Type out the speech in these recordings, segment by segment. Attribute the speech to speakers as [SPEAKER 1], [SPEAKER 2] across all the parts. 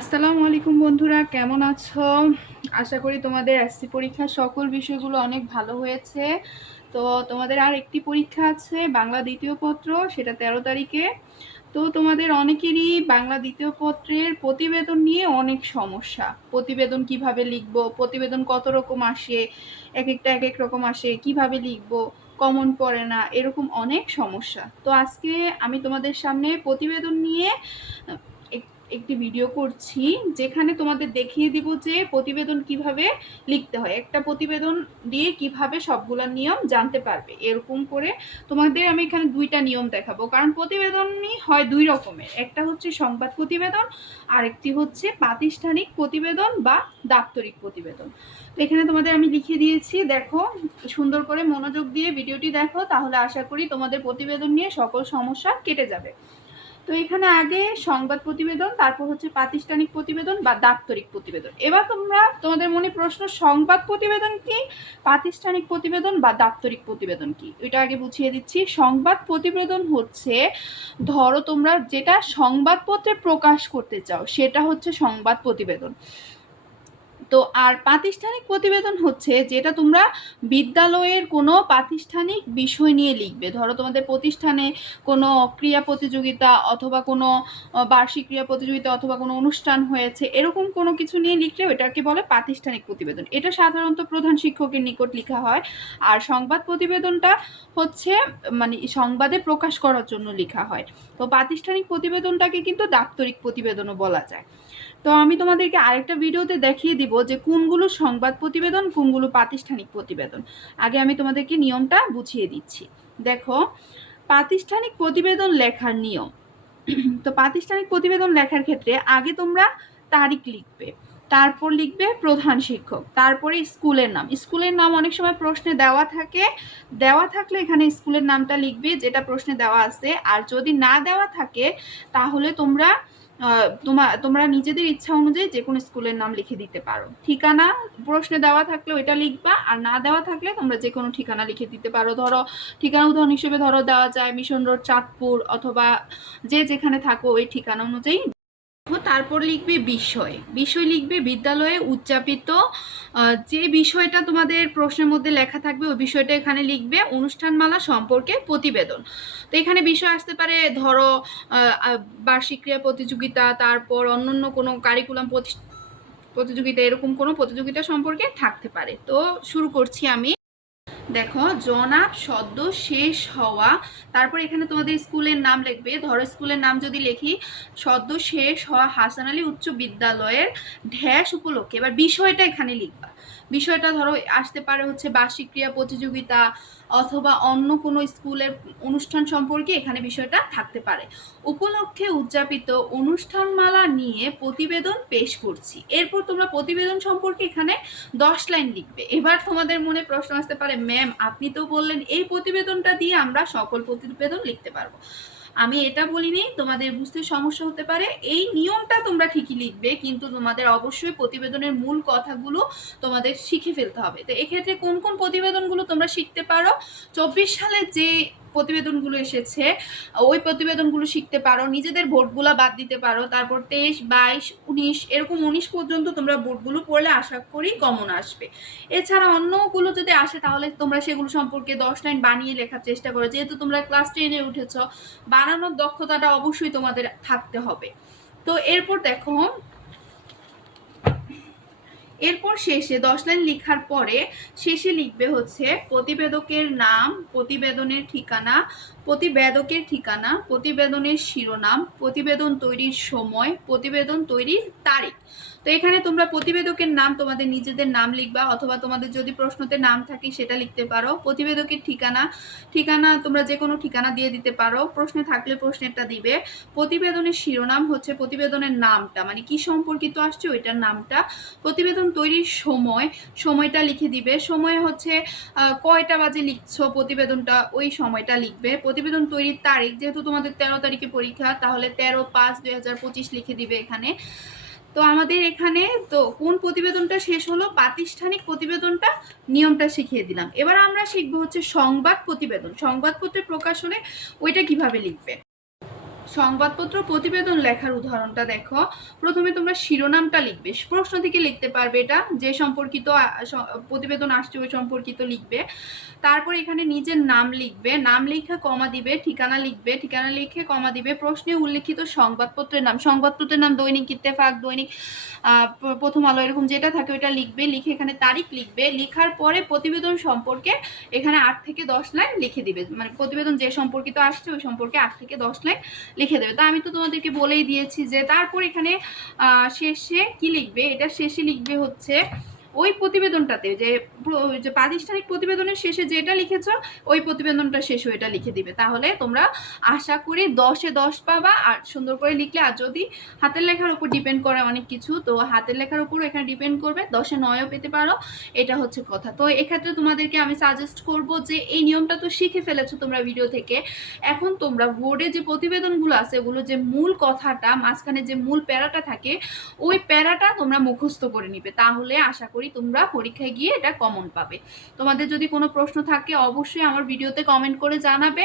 [SPEAKER 1] আসসালামু আলাইকুম বন্ধুরা, কেমন আছো? আশা করি তোমাদের এসসি পরীক্ষার সকল বিষয়গুলো অনেক ভালো হয়েছে। তো তোমাদের আর একটি পরীক্ষা আছে, বাংলা দ্বিতীয় পত্র, সেটা তেরো তারিখে। তো তোমাদের অনেকেরই বাংলা দ্বিতীয় পত্রের প্রতিবেদন নিয়ে অনেক সমস্যা। প্রতিবেদন কীভাবে লিখব, প্রতিবেদন কত রকম আসে এক একটা এক এক রকম আসে, কীভাবে লিখব কমন পড়ে না, এরকম অনেক সমস্যা। তো আজকে আমি তোমাদের সামনে প্রতিবেদন নিয়ে একটি ভিডিও করছি, যেখানে তোমাদের দেখিয়ে দিব যে প্রতিবেদন কীভাবে লিখতে হয়। একটা প্রতিবেদন দিয়ে কীভাবে সবগুলো নিয়ম জানতে পারবে। এরকম করে তোমাদের আমি এখানে দুইটা নিয়ম দেখাবো। কারণ প্রতিবেদনই হয় দুই রকমের। একটা হচ্ছে সংবাদ প্রতিবেদন আর একটি হচ্ছে প্রাতিষ্ঠানিক প্রতিবেদন বা দাপ্তরিক প্রতিবেদন। তো এখানে তোমাদের আমি লিখে দিয়েছি, দেখো, সুন্দর করে মনোযোগ দিয়ে ভিডিওটি দেখো, তাহলে আশা করি তোমাদের প্রতিবেদন নিয়ে সকল সমস্যা কেটে যাবে। তো এখানে আগে সংবাদ প্রতিবেদন, তারপর হচ্ছে প্রাতিষ্ঠানিক প্রতিবেদন বা দাপ্তরিক প্রতিবেদন। এবার তোমরা, তোমাদের মনে প্রশ্ন, সংবাদ প্রতিবেদন কি? প্রাতিষ্ঠানিক প্রতিবেদন বা দাপ্তরিক প্রতিবেদন কি? এটা আগে বুঝিয়ে দিচ্ছি। সংবাদ প্রতিবেদন হচ্ছে, ধরো তোমরা যেটা সংবাদপত্রে প্রকাশ করতে চাও, সেটা হচ্ছে সংবাদ প্রতিবেদন। তো আর প্রাতিষ্ঠানিক প্রতিবেদন হচ্ছে যেটা তোমরা বিদ্যালয়ের কোনো প্রাতিষ্ঠানিক বিষয় নিয়ে লিখবে। ধরো তোমাদের প্রতিষ্ঠানে কোনো ক্রিয়া প্রতিযোগিতা অথবা কোনো বার্ষিক ক্রিয়া প্রতিযোগিতা অথবা কোনো অনুষ্ঠান হয়েছে, এরকম কোনো কিছু নিয়ে লিখলে এটাকে বলে প্রাতিষ্ঠানিক প্রতিবেদন। এটা সাধারণত প্রধান শিক্ষকের নিকট লেখা হয়। আর সংবাদ প্রতিবেদনটা হচ্ছে মানে সংবাদে প্রকাশ করার জন্য লেখা হয়। তো প্রাতিষ্ঠানিক প্রতিবেদনটাকে কিন্তু দাপ্তরিক প্রতিবেদনও বলা যায়। তো আমি তোমাদেরকে আরেকটা ভিডিওতে দেখিয়ে দিব যে কোনগুলো সংবাদ প্রতিবেদন, কোনগুলো প্রাতিষ্ঠানিক প্রতিবেদন। আগে আমি তোমাদেরকে নিয়মটা বুঝিয়ে দিচ্ছি। দেখো, প্রাতিষ্ঠানিক প্রতিবেদন লেখার নিয়ম। তো প্রাতিষ্ঠানিক প্রতিবেদন লেখার ক্ষেত্রে আগে তোমরা তারিখ লিখবে, তারপর লিখবে প্রধান শিক্ষক, তারপরে স্কুলের নাম। স্কুলের নাম অনেক সময় প্রশ্নে দেওয়া থাকে। দেওয়া থাকলে এখানে স্কুলের নামটা লিখবে, যেটা প্রশ্নে দেওয়া আছে। আর যদি না দেওয়া থাকে, তাহলে তোমরা তোমার তোমরা নিজেদের ইচ্ছা অনুযায়ী যে কোনো স্কুলের নাম লিখে দিতে পারো। ঠিকানা, প্রশ্নে দেওয়া থাকলে ওইটা লিখবা, আর না দেওয়া থাকলে তোমরা যে কোনো ঠিকানা লিখে দিতে পারো। ধরো, ঠিকানা উদাহরণ হিসেবে ধরো দেওয়া যায় মিশন রোড, চাঁদপুর, অথবা যে যেখানে থাকো ওই ঠিকানা অনুযায়ী তারপর লিখবে বিষয়। বিষয় লিখবে বিদ্যালয়ে উদযাপিত যে বিষয়টা তোমাদের প্রশ্নের মধ্যে লেখা থাকবে ওই বিষয়টা এখানে লিখবে, অনুষ্ঠানমালা সম্পর্কে প্রতিবেদন। তো এখানে বিষয় আসতে পারে, ধরো বার্ষিক ক্রিয়া প্রতিযোগিতা, তারপর অন্যান্য কোনো কারিকুলাম প্রতিযোগিতা, এরকম কোনো প্রতিযোগিতা সম্পর্কে থাকতে পারে। তো শুরু করছি আমি। দেখো, জনাব সদ্য শেষ হওয়া। তারপর এখানে তোমাদের স্কুলের নাম লিখবে। ধরো স্কুলের নাম যদি লিখি সদ্য শেষ হওয়া হাসান আলী উচ্চ বিদ্যালয়ের ঢ্যাস উপলক্ষে। এবার বিষয়টা এখানে লিখবা। বিষয়টা ধরো, আসতে পারে হচ্ছে বার্ষিক ক্রিয়া প্রতিযোগিতা অথবা অন্য কোনো স্কুলের অনুষ্ঠান সম্পর্কে এখানে বিষয়টা থাকতে পারে। উপলক্ষে উদযাপিত অনুষ্ঠানমালা নিয়ে প্রতিবেদন পেশ করছি। এরপর তোমরা প্রতিবেদন সম্পর্কে এখানে দশ লাইন লিখবে। এবার তোমাদের মনে প্রশ্ন আসতে পারে, ম্যাম, আপনি তো বললেন এই প্রতিবেদনটা দিয়ে আমরা সকল প্রতিবেদন লিখতে পারব। আমি এটা বলিনি, তোমাদের বুঝতে সমস্যা হতে পারে। এই নিয়মটা তোমরা ঠিকই লিখবে, কিন্তু তোমাদের অবশ্যই প্রতিবেদনের মূল কথাগুলো তোমাদের শিখে ফেলতে হবে। তো এক্ষেত্রে কোন কোন প্রতিবেদনগুলো তোমরা শিখতে পারো? চব্বিশ সালে যে প্রতিবেদনগুলো এসেছে। ওই প্রতিবেদনগুলো শিখতে পারো, নিজেদের ভোটগুলো বাদ দিতে পারো, তারপর তেইশ, বাইশ, উনিশ, এরকম উনিশ পর্যন্ত তোমরা ভোটগুলো পড়লে আশা করি কমন আসবে। এছাড়া অন্যগুলো যদি আসে তাহলে তোমরা সেগুলো সম্পর্কে দশ লাইন বানিয়ে লেখার চেষ্টা করো। যেহেতু তোমরা ক্লাস টেনে উঠেছ, বানানোর দক্ষতাটা অবশ্যই তোমাদের থাকতে হবে। তো এরপর দেখো এরপর শেষে দশ লাইন লেখার পরে শেষে লিখবে হচ্ছে, প্রতিবেদকের নাম, প্রতিবেদনের ঠিকানা, প্রতিবেদকের ঠিকানা, প্রতিবেদনের শিরোনাম, প্রতিবেদন তৈরির সময়, প্রতিবেদন তৈরির তারিখ। তো এখানে তোমরা প্রতিবেদকের নাম তোমাদের নিজেদের নাম লিখবা, অথবা তোমাদের যদি প্রশ্নতে নাম থাকে সেটা লিখতে পারো। প্রতিবেদকের ঠিকানা ঠিকানা তোমরা যে কোনো ঠিকানা দিয়ে দিতে পারো। প্রশ্নে থাকলে প্রশ্নেরটা দিবে। প্রতিবেদনের শিরোনাম হচ্ছে প্রতিবেদনের নামটা মানে কি সম্পর্কিত আসছে ওইটার নামটা। প্রতিবেদন তৈরির সময়, সময়টা লিখে দিবে। সময় হচ্ছে কয়টা বাজে লিখছো প্রতিবেদনটা, ওই সময়টা লিখবে। প্রতিবেদন তৈরির তারিখ, যেহেতু তোমাদের তেরো তারিখে পরীক্ষা, তাহলে তেরো পাঁচ দুই লিখে দিবে এখানে। তো আমাদের এখানে তো কোন প্রতিবেদনটা শেষ হলো? প্রাতিষ্ঠানিক প্রতিবেদনটা নিয়মটা শিখিয়ে দিলাম। এবার আমরা শিখব হচ্ছে সংবাদ প্রতিবেদন। সংবাদপত্রে প্রকাশনে ওইটা কীভাবে লিখবে? সংবাদপত্র প্রতিবেদন লেখার উদাহরণটা দেখো। প্রথমে তোমরা শিরোনামটা লিখবে। প্রশ্ন থেকে লিখতে পারবে এটা। যে সম্পর্কিত প্রতিবেদন আসছে ওই সম্পর্কিত লিখবে। তারপর এখানে নিজের নাম লিখবে। নাম লিখে কমা দিবে, ঠিকানা লিখবে। ঠিকানা লিখে কমা দিবে। প্রশ্নে উল্লেখিত সংবাদপত্রের নাম। সংবাদপত্রের নাম দৈনিক, ইত্তেফাক, দৈনিক প্রথম আলো এরকম যেটা থাকে ওইটা লিখবে। লিখে এখানে তারিখ লিখবে। লেখার পরে প্রতিবেদন সম্পর্কে এখানে আট থেকে দশ লাইন লিখে দিবে। মানে প্রতিবেদন যে সম্পর্কিত আসছে ওই সম্পর্কে আট থেকে দশ লাইন লিখে দেবে। তা আমি তো তোমাদেরকে বলেই দিয়েছি যে, তারপর এখানে শেষে কি লিখবে? এটা শেষে লিখবে হচ্ছে ওই প্রতিবেদনটাতে যে প্র- যে প্রাতিষ্ঠানিক প্রতিবেদনের শেষে যেটা লিখেছ, ওই প্রতিবেদনটা শেষে ওইটা লিখে দিবে। তাহলে তোমরা আশা করি দশে দশ পাবা, আর সুন্দর করে লিখলে, আর যদি হাতের লেখার উপর ডিপেন্ড করে অনেক কিছু, তো হাতের লেখার উপর এখানে ডিপেন্ড করবে, দশে নয়ও পেতে পারো, এটা হচ্ছে কথা। তো এক্ষেত্রে তোমাদেরকে আমি সাজেস্ট করব যে এই নিয়মটা তো শিখে ফেলেছো তোমরা ভিডিও থেকে। এখন তোমরা বোর্ডে যে প্রতিবেদনগুলো আছে, ওগুলো যে মূল কথাটা, মাঝখানে যে মূল প্যারাটা থাকে, ওই প্যারাটা তোমরা মুখস্থ করে নিবে। তাহলে আশা করি তোমরা পরীক্ষায় গিয়ে এটা কমন পাবে। তোমাদের যদি কোনো প্রশ্ন থাকে, অবশ্যই আমার ভিডিওতে কমেন্ট করে জানাবে।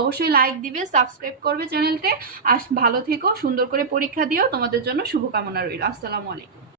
[SPEAKER 1] অবশ্যই লাইক দিবে সাবস্ক্রাইব করবে চ্যানেলতে আর ভালো থেকো, সুন্দর করে পরীক্ষা দিও। তোমাদের জন্য শুভকামনা রইল। আসসালামু আলাইকুম।